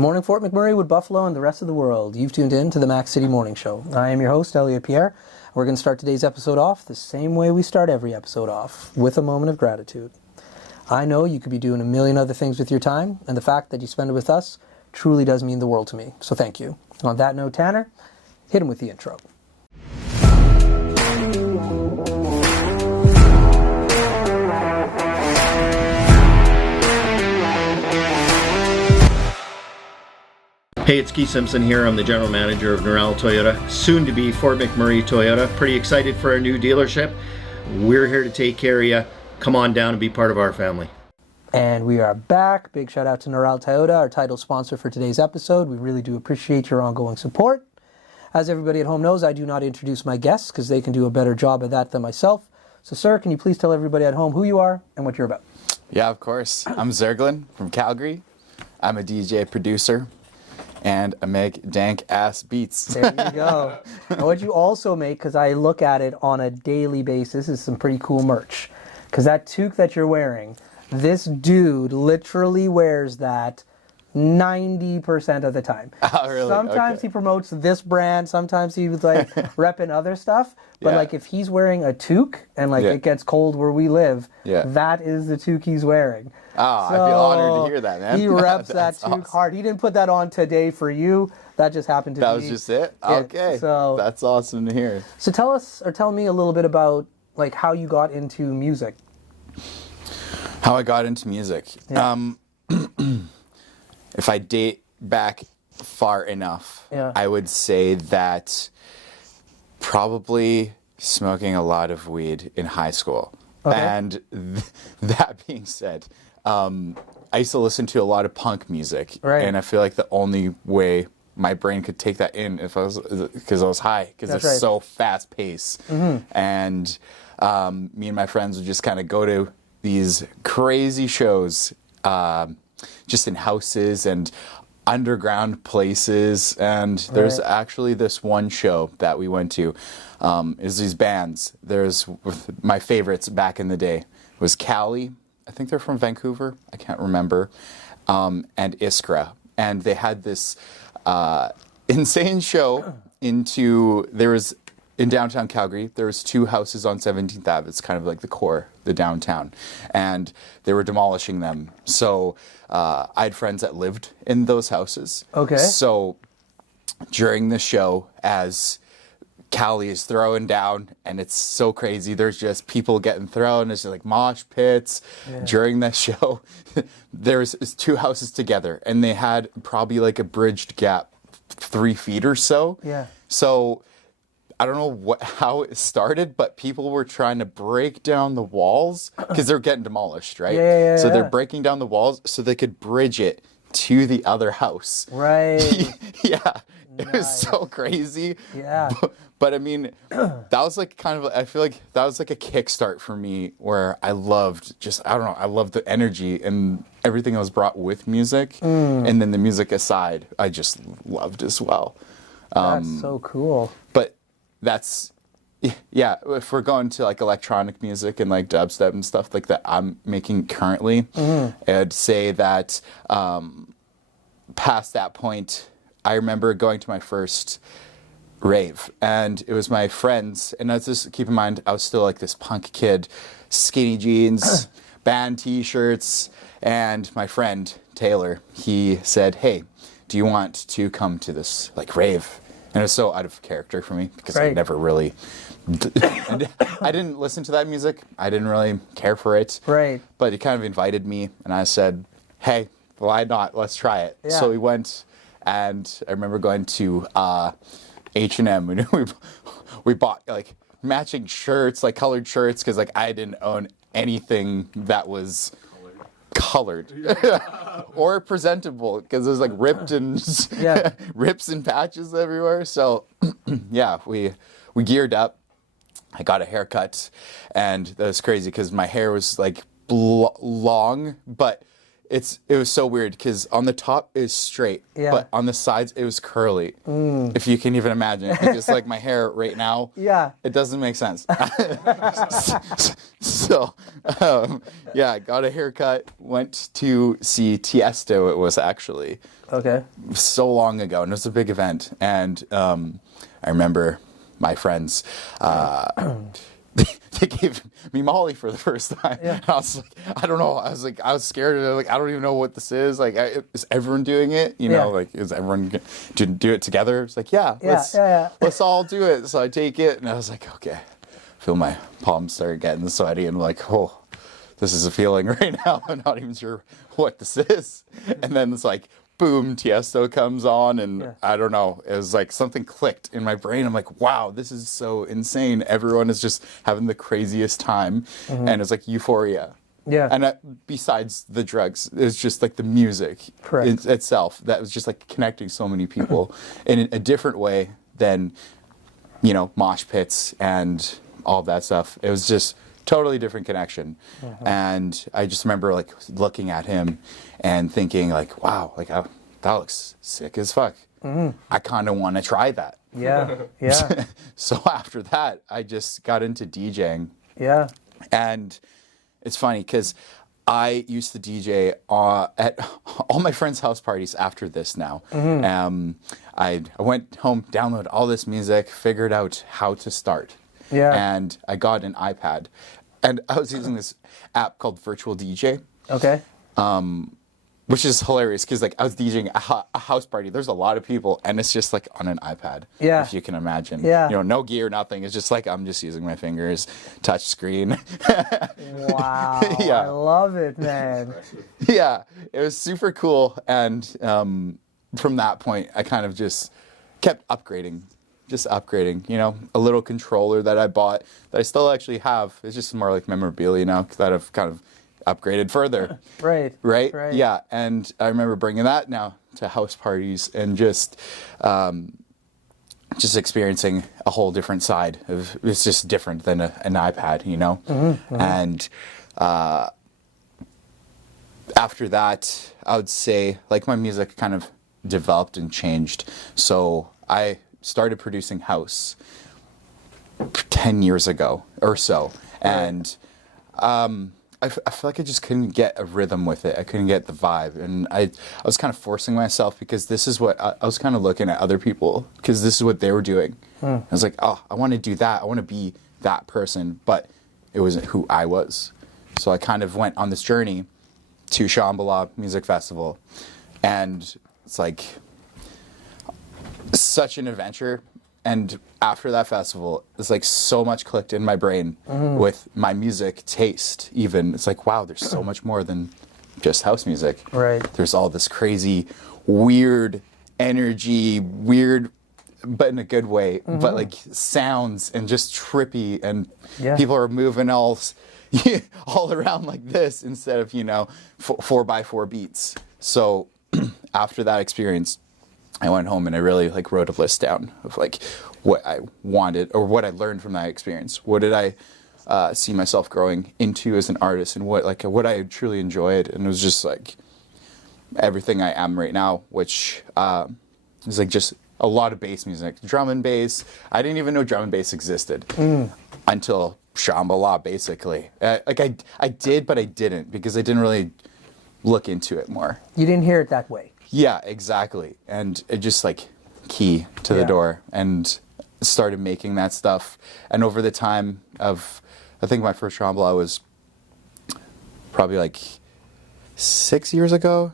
Good morning, Fort McMurray, Wood Buffalo, and the rest of the world. You've tuned in to the Mac City Morning Show. I am your host, Elliot Pierre. We're going to start today's episode off the same way we start every episode off, with a moment of gratitude. I know you could be doing a million other things with your time, and the fact that you spend it with us truly does mean the world to me. So thank you. On that note, Tanner, hit him with the intro. Hey, it's Keith Simpson here. I'm the general manager of Norel Toyota, soon to be Fort McMurray Toyota. Pretty excited for our new dealership. We're here to take care of you. Come on down and be part of our family. And we are back. Big shout out to Norel Toyota, our title sponsor for today's episode. We really do appreciate your ongoing support. As everybody at home knows, I do not introduce my guests because they can do a better job of that than myself. So, sir, can you please tell everybody at home who you are and what you're about? Yeah, of course. I'm Zurglin from Calgary. I'm a DJ producer. And I make dank-ass beats. There you go. And what you also make, because I look at it on a daily basis, is some pretty cool merch. Because that toque that you're wearing, this dude literally wears that 90% of the time. Oh, really? Sometimes Okay. he promotes this brand, sometimes he's like repping other stuff. But Yeah. like if he's wearing a toque and like Yeah. it gets cold where we live, Yeah. that is the toque he's wearing. Oh, I feel honored to hear that, man. He reps that That's toque awesome. hard. He didn't put that on today for you. That just happened to That be. was just it? Okay. So That's awesome to hear. So tell me a little bit about like how you got into music. How I got into music. Yeah. If I date back far enough, Yeah. I would say that probably smoking a lot of weed in high school. Okay. And that being said, I used to listen to a lot of punk music. Right. And I feel like the only way my brain could take that in because I was high, because That's they're right. so fast paced. And me and my friends would just kind of go to these crazy shows, just in houses and underground places. And there's Right. actually this one show that we went to. Is these bands. There's my favorites back in the day was Cali. I think they're from Vancouver. I can't remember. And Iskra. And they had this insane show in downtown Calgary. There was 2 houses on 17th Ave. It's kind of like the core, the downtown. And they were demolishing them. So I had friends that lived in those houses. Okay. So during the show, as Cali is throwing down, and it's so crazy. There's just people getting thrown. There's like mosh pits. Yeah. During the show, there's 2 houses together, and they had probably like a bridged gap, 3 feet or so. Yeah. So I don't know how it started, but people were trying to break down the walls because they're getting demolished, right? Yeah, so they're yeah. breaking down the walls so they could bridge it to the other house. Right. Yeah. It was Nice. so crazy. Yeah. But I mean, that was like I feel like that was like a kickstart for me where I loved I loved the energy and everything that was brought with music. And then the music aside, I just loved as well. That's so cool. But that's, yeah, if we're going to like electronic music and like dubstep and stuff like that I'm making currently, I'd say that past that point, I remember going to my first rave, and it was my friends, and I was just, keep in mind, I was still like this punk kid, skinny jeans, band t-shirts, and my friend, Taylor, he said, hey, do you want to come to this like rave? And it was so out of character for me, because I Right. never really, and I didn't listen to that music, I didn't really care for it, Right. but he kind of invited me, and I said, hey, why not, let's try it. Yeah. So we went, and I remember going to H&M, and we bought like matching shirts, like colored shirts, because like I didn't own anything that was colored or presentable, because it was like ripped and Yeah. rips and patches everywhere. So yeah, we geared up. I got a haircut, and that was crazy because my hair was like long, but it was so weird because on the top it was straight, but on the sides it was curly. If you can even imagine, because like my hair right now, it doesn't make sense. So, I got a haircut. Went to see Tiesto. It was actually so long ago, and it was a big event. And I remember my friends. They gave me Molly for the first time. And I was like, I don't know. I was scared. I don't even know what this is. Like, is everyone doing it? You know, like, is everyone going to do it together? It's like, let's all do it. So I take it, and I was like, okay. Feel my palms start getting sweaty, and I'm like, oh, this is a feeling right now. I'm not even sure what this is. And then it's like, boom, Tiesto comes on, and I don't know. It was like something clicked in my brain. I'm like, wow, this is so insane. Everyone is just having the craziest time, and it's like euphoria. And besides the drugs, it's just like the music itself that was just like connecting so many people in a different way than, you know, mosh pits and all of that stuff. It was just totally different connection. And I just remember like looking at him and thinking like, wow, like that looks sick as fuck. I kind of want to try that. So after that, I just got into DJing. And it's funny because I used to DJ at all my friends' house parties after this now. I went home, downloaded all this music, figured out how to start. And I got an iPad. And I was using this app called Virtual DJ. Which is hilarious because like I was DJing a house party. There's a lot of people, and it's just like on an iPad. If you can imagine. You know, no gear, nothing. It's just like I'm just using my fingers, touch screen. Wow. I love it, man. It was super cool, and from that point, I kind of just kept upgrading. You know, a little controller that I bought that I still actually have. It's just more like memorabilia now that I've kind of upgraded further. Right. Yeah, and I remember bringing that now to house parties and just experiencing a whole different side of. It's just different than an iPad, you know. And after that, I would say like my music kind of developed and changed. So I started producing house 10 years ago or so, and I feel like I just couldn't get a rhythm with it. I couldn't get the vibe, and I was kind of forcing myself because this is what I was kind of looking at other people because this is what they were doing. I was like, oh, I want to do that. I want to be that person, but it wasn't who I was. So I kind of went on this journey to Shambhala Music Festival, and it's like such an adventure. And after that festival, it's like so much clicked in my brain with my music taste even. It's like, wow, there's so much more than just house music. There's all this crazy, weird energy, but in a good way, but like sounds and just trippy, and people are moving all around like this instead of, you know, 4x4 beats. So after that experience, I went home and I really like wrote a list down of like what I wanted or what I learned from that experience. What did I see myself growing into as an artist, and what I truly enjoyed. And it was just like everything I am right now, which is like just a lot of bass music, drum and bass. I didn't even know drum and bass existed until Shambhala, basically. I did, but I didn't because I didn't really look into it more. You didn't hear it that way. Yeah, exactly. And it just like key to the door, and started making that stuff. And over the time of, I think my first Shambhala was probably like 6 years ago,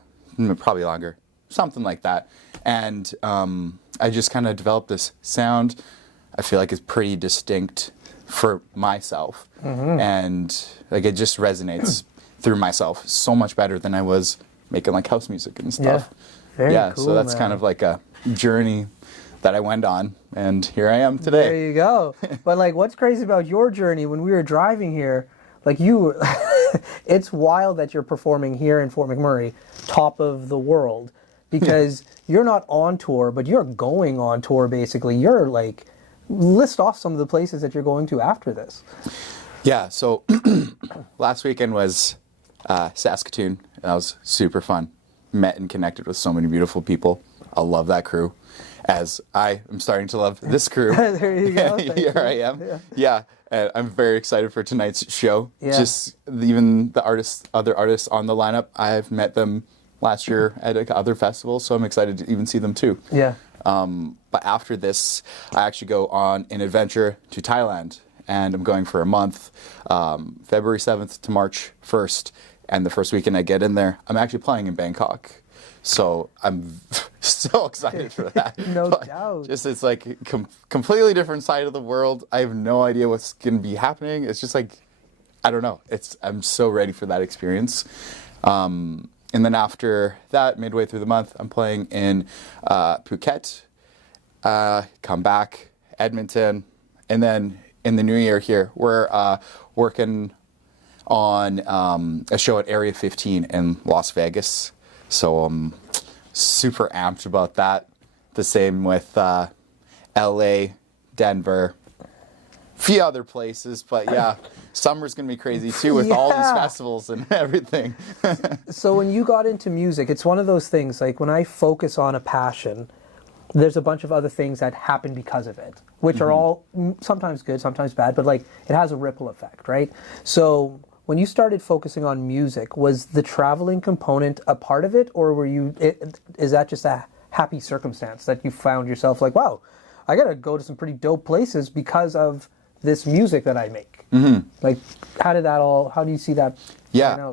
probably longer, something like that. And I just kind of developed this sound. I feel like it's pretty distinct for myself. And like it just resonates through myself so much better than I was making like house music and stuff. Very cool, so that's man. kind of like a journey that I went on, and here I am today. There you go. But like, what's crazy about your journey when we were driving here, like it's wild that you're performing here in Fort McMurray, top of the world, because you're not on tour, but you're going on tour basically. You're like, list off some of the places that you're going to after this. Yeah, so last weekend was Saskatoon That was super fun. Met and connected with so many beautiful people. I love that crew. As I am starting to love this crew. There you go. Here I am. Yeah. And I'm very excited for tonight's show. Yeah. Just even the other artists on the lineup, I've met them last year at other festivals, so I'm excited to even see them too. Yeah. But after this, I actually go on an adventure to Thailand, and I'm going for a month, February 7th to March 1st. And the first weekend I get in there, I'm actually playing in Bangkok. So I'm so excited for that. No doubt. Just it's like a completely different side of the world. I have no idea what's going to be happening. It's just like, I don't know. I'm so ready for that experience. And then after that, midway through the month, I'm playing in Phuket, come back, Edmonton, and then in the new year here, we're working on a show at Area 15 in Las Vegas. So I'm super amped about that. The same with LA, Denver, a few other places. But yeah, summer's going to be crazy too with all these festivals and everything. So when you got into music, it's one of those things, like when I focus on a passion, there's a bunch of other things that happen because of it, which are all sometimes good, sometimes bad, but like it has a ripple effect, right? So when you started focusing on music, was the traveling component a part of it, or is that just a happy circumstance that you found yourself like, wow, I gotta go to some pretty dope places because of this music that I make? Mm-hmm. Like, how do you see that? Yeah,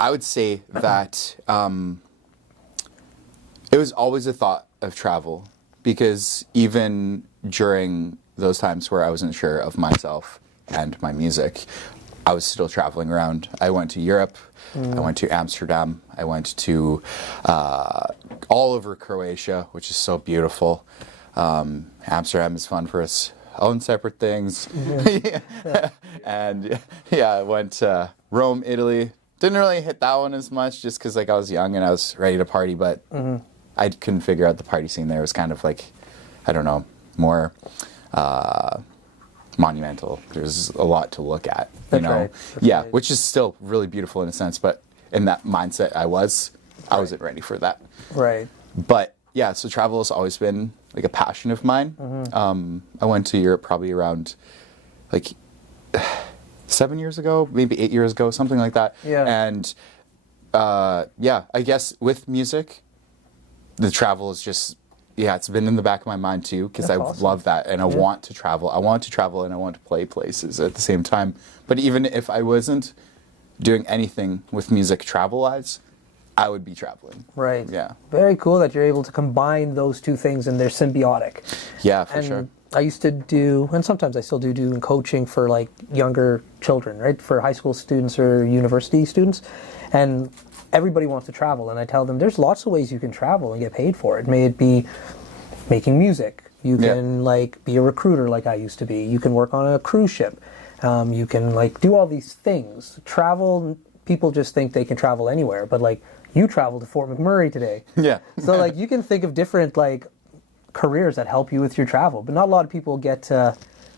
I would say that it was always a thought of travel, because even during those times where I wasn't sure of myself and my music, I was still traveling around. I went to Europe, I went to Amsterdam, I went to all over Croatia, which is so beautiful. Amsterdam is fun for its own separate things. And yeah, I went to Rome, Italy. Didn't really hit that one as much just because like I was young and I was ready to party, but I couldn't figure out the party scene there. It was kind of like, I don't know, more monumental. There's a lot to look at, you know? Right. Yeah, which is still really beautiful in a sense, but in that mindset I wasn't ready for that. Right. But yeah, so travel has always been like a passion of mine. I went to Europe probably around like 7 years ago, maybe 8 years ago, something like that. Yeah. And yeah, I guess with music, the travel is just, yeah, it's been in the back of my mind too, because I love that and I want to travel. I want to travel and I want to play places at the same time. But even if I wasn't doing anything with music travel-wise, I would be traveling. Right. Yeah. Very cool that you're able to combine those two things and they're symbiotic. Yeah, for And sure. I used to do, and sometimes I still do coaching for like younger children, right? For high school students or university students. And everybody wants to travel. And I tell them there's lots of ways you can travel and get paid for it. May it be making music. You can like be a recruiter like I used to be. You can work on a cruise ship. You can like do all these things. Travel, people just think they can travel anywhere. But like you traveled to Fort McMurray today. Yeah. So like you can think of different like careers that help you with your travel, but not a lot of people get to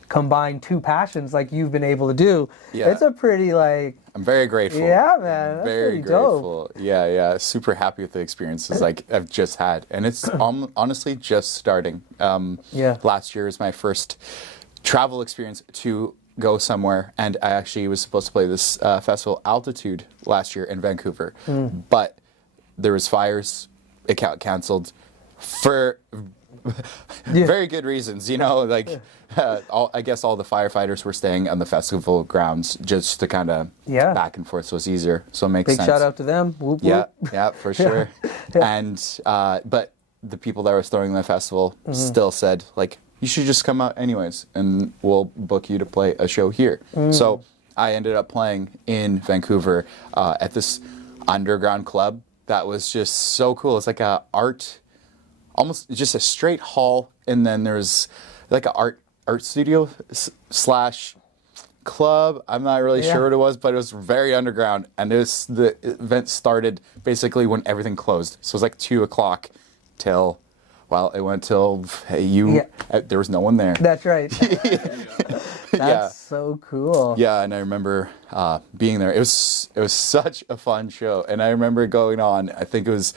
combine two passions like you've been able to do. Yeah. It's a pretty like, I'm very grateful. yeah, man, that's Very pretty grateful. dope. Yeah. Super happy with the experiences like I've just had, and it's honestly just starting. Last year was my first travel experience to go somewhere, and I actually was supposed to play this festival Altitude last year in Vancouver, but there was fires. It got canceled for very good reasons, you know, like I guess all the firefighters were staying on the festival grounds just to kind of back and forth, so it's easier. So it makes Big sense. shout out to them. Whoop, whoop. Yeah, for sure. And but the people that was throwing the festival still said like, you should just come out anyways, and we'll book you to play a show here. So I ended up playing in Vancouver at this underground club that was just so cool. It's like a art, almost just a straight hall, and then there's like a art studio slash club. I'm not really sure what it was, but it was very underground, and the event started basically when everything closed. So it was like 2 o'clock till Well, it went till there was no one there. That's right. That's so cool. Yeah, and I remember being there. It was such a fun show, and I remember going on. I think it was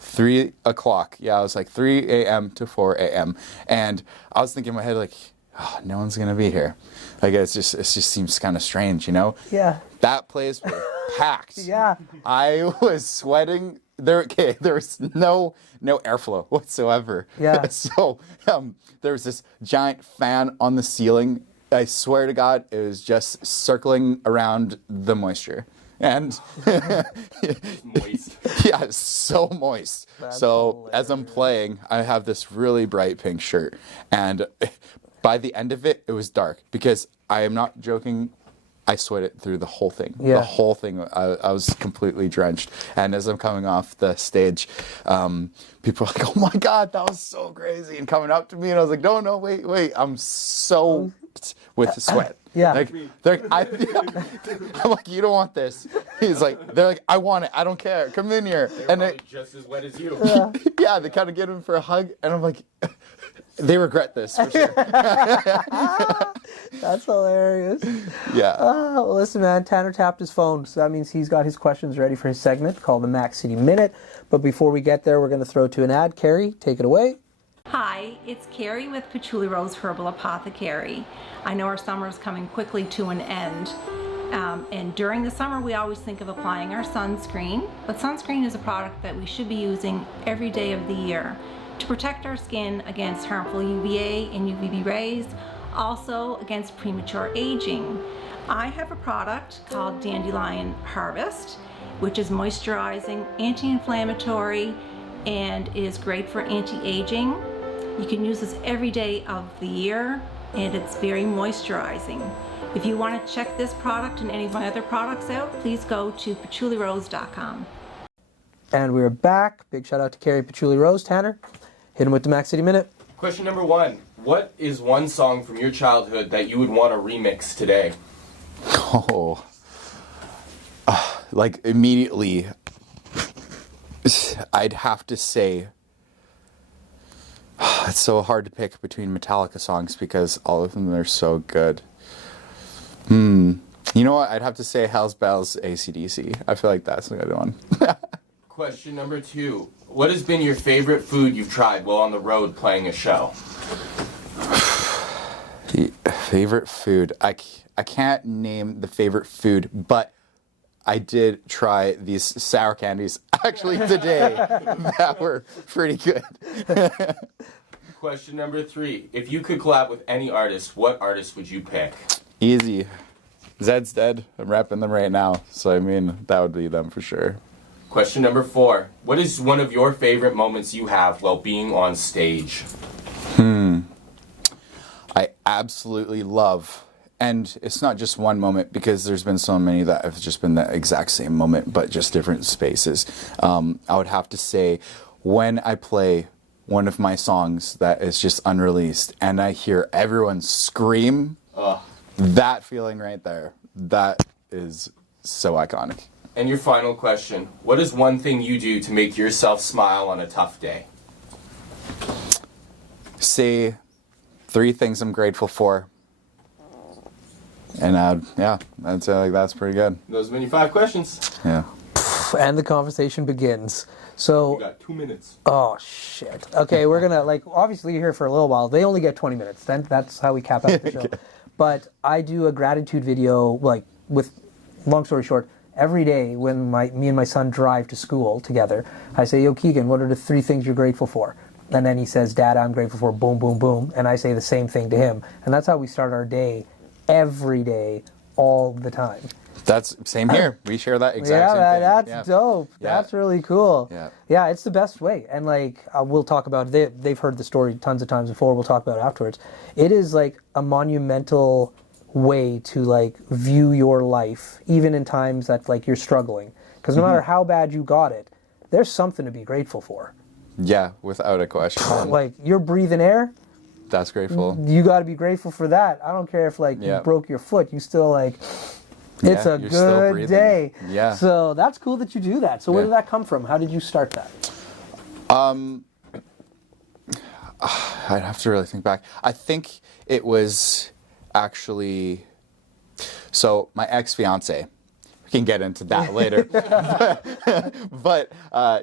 3 o'clock. Yeah, it was like 3 a.m. to 4 a.m. And I was thinking in my head like, oh, no one's gonna be here. Like it just seems kind of strange, you know? Yeah. That place was packed. Yeah. I was sweating. There was no airflow whatsoever. Yeah. So there was this giant fan on the ceiling. I swear to God, it was just circling around the moisture. And Moist. yeah, it's so moist. That's so hilarious. as I'm playing, I have this really bright pink shirt. And by the end of it, it was dark because I am not joking. I sweated through the whole thing. Yeah. The whole thing. I was completely drenched. And as I'm coming off the stage, people are like, oh my God, that was so crazy. And coming up to me, and I was like, no, wait. I'm so with sweat. Yeah. Like, I'm like, you don't want this. They're like, I want it. I don't care. Come in here. They're And probably just as wet as you. yeah, they kind of get him for a hug. And I'm like, they regret this for sure. That's hilarious. Yeah. Well, listen, man, Tanner tapped his phone, so that means he's got his questions ready for his segment called the Mac City Minute. But before we get there, we're going to throw to an ad. Carrie, take it away. Hi, it's Carrie with Patchouli Rose Herbal Apothecary. I know our summer is coming quickly to an end. And during the summer, we always think of applying our sunscreen. But sunscreen is a product that we should be using every day of the year to protect our skin against harmful UVA and UVB rays, also against premature aging. I have a product called Dandelion Harvest, which is moisturizing, anti-inflammatory, and is great for anti-aging. You can use this every day of the year, and it's very moisturizing. If you want to check this product and any of my other products out, please go to patchoulirose.com. And we're back. Big shout out to Carrie Patchouli Rose. Tanner, hit him with the Mac City Minute. Question number 1. What is one song from your childhood that you would want to remix today? Oh. Like immediately, I'd have to say, it's so hard to pick between Metallica songs because all of them are so good. You know what? I'd have to say Hell's Bells AC/DC. I feel like that's a good one. Question number 2. What has been your favorite food you've tried while on the road playing a show? Favorite food. I can't name the favorite food, but I did try these sour candies actually today that were pretty good. Question number 3. If you could collab with any artist, what artist would you pick? Easy. Zed's dead. I'm rapping them right now. So, I mean, that would be them for sure. Question number 4. What is one of your favorite moments you have while being on stage? I absolutely love, and it's not just one moment because there's been so many that have just been the exact same moment, but just different spaces. I would have to say when I play one of my songs that is just unreleased and I hear everyone scream, that feeling right there, that is so iconic. And your final question. What is one thing you do to make yourself smile on a tough day? Say 3 things I'm grateful for. And I'd say like that's pretty good. Those have been your 5 questions. Yeah. And the conversation begins. So, You got 2 minutes. oh shit. Okay, we're gonna obviously you're here for a little while. They only get 20 minutes. Then that's how we cap out the show. But I do a gratitude video, with, long story short, every day when me and my son drive to school together. I say, yo, Keegan, what are the 3 things you're grateful for? And then he says, Dad, I'm grateful for boom, boom, boom. And I say the same thing to him. And that's how we start our day, every day, all the time. That's same here. We share that exact same thing. That's dope. Yeah. That's really cool. Yeah. It's the best way. And we'll talk about it. They've heard the story tons of times before. We'll talk about it afterwards. It is like a monumental way to view your life, even in times that you're struggling. Because no matter how bad you got it, there's something to be grateful for. Yeah, without a question. You're breathing air. That's grateful. You got to be grateful for that. I don't care if you broke your foot. You still it's a you're still good breathing. day. Yeah. So that's cool that you do that. So where did that come from? How did you start that? I'd have to really think back. I think it was actually, so my ex-fiance, we can get into that later, but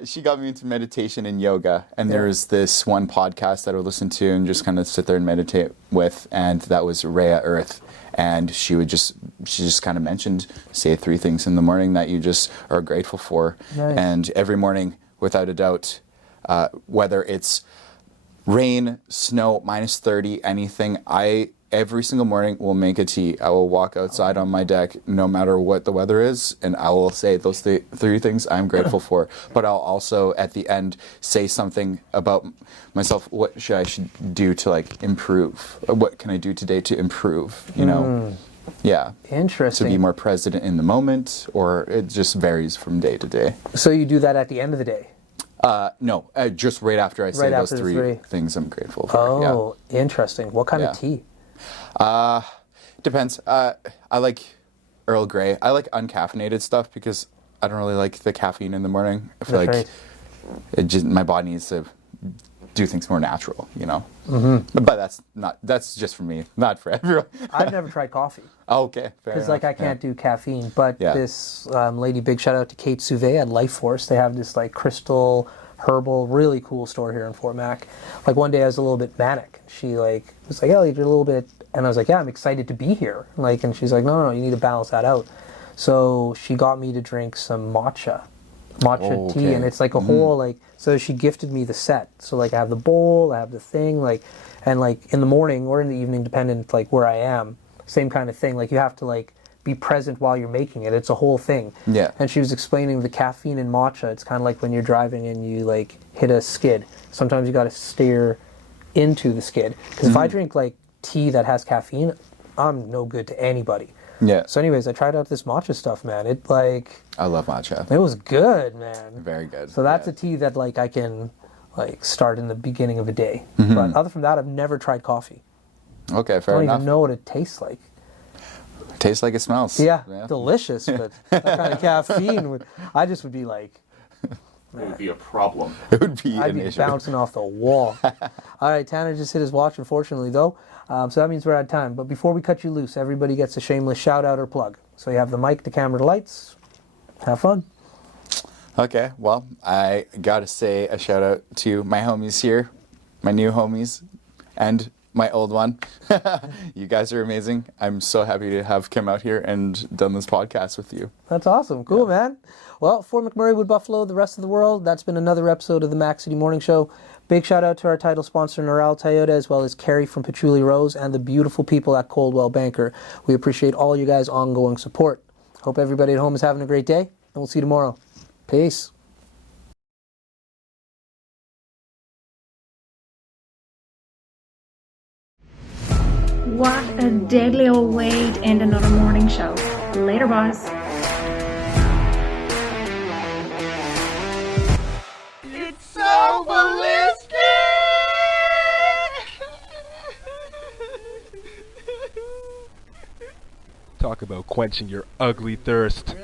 she got me into meditation and yoga, and there was this one podcast that I would listen to and just kind of sit there and meditate with, and that was Rhea Earth. And she just kind of mentioned, say 3 things in the morning that you just are grateful for. Nice. And every morning, without a doubt, whether it's rain, snow, -30, anything, every single morning will make a tea. I will walk outside on my deck no matter what the weather is, and I will say those 3 things I'm grateful for. But I'll also at the end say something about myself. What I should do to like improve? What can I do today to improve? You know, yeah. Interesting. To be more present in the moment, or it just varies from day to day. So you do that at the end of the day? No, just right after I say those after the 3 things I'm grateful for. Oh, interesting. What kind of tea? Depends. I like Earl Grey. I like uncaffeinated stuff because I don't really like the caffeine in the morning. I feel That's like my body needs to do things more natural, you know. But that's just for me, not for everyone. I've never tried coffee. Oh, okay, fair Because enough. like I can't do caffeine, but this lady, big shout out to Kate Souvet at Life Force. They have this like crystal herbal, really cool store here in Fort Mac. Like one day I was a little bit manic. She like was like, Elliot, you're a little bit, and I was like, yeah, I'm excited to be here. Like, and she's like, no, you need to balance that out. So she got me to drink some matcha tea, and it's like a whole like. So she gifted me the set. So like I have the bowl, I have the thing, like, and like in the morning or in the evening, dependent like where I am, same kind of thing. Like you have to like be present while you're making it. It's a whole thing. Yeah. And she was explaining the caffeine in matcha. It's kind of like when you're driving and you like hit a skid. Sometimes you got to steer into the skid. Because if I drink like tea that has caffeine, I'm no good to anybody. Yeah. So anyways, I tried out this matcha stuff, man. It like, I love matcha. it was good, man. Very good. So that's a tea that like I can like start in the beginning of a day. But other from that, I've never tried coffee. Okay, I fair don't enough. even know what it tastes like. Tastes like it smells. Yeah, delicious, but that kind of caffeine I just would be like, It would be a problem. It would be I'd an be issue. bouncing off the wall. All right, Tanner just hit his watch, unfortunately, though. So that means we're out of time. But before we cut you loose, everybody gets a shameless shout-out or plug. So you have the mic, the camera, the lights. Have fun. Okay, well, I gotta say a shout out to my homies here, my new homies, and my old one. You guys are amazing. I'm so happy to have come out here and done this podcast with you. That's awesome. Cool, man. Well, for McMurray, Wood Buffalo, the rest of the world, that's been another episode of the Mac City Morning Show. Big shout out to our title sponsor, Neural Toyota, as well as Carrie from Patchouli Rose and the beautiful people at Coldwell Banker. We appreciate all you guys' ongoing support. Hope everybody at home is having a great day, and we'll see you tomorrow. Peace. What a deadly old way to end another morning show. Later, boss. It's so ballistic! Talk about quenching your ugly thirst.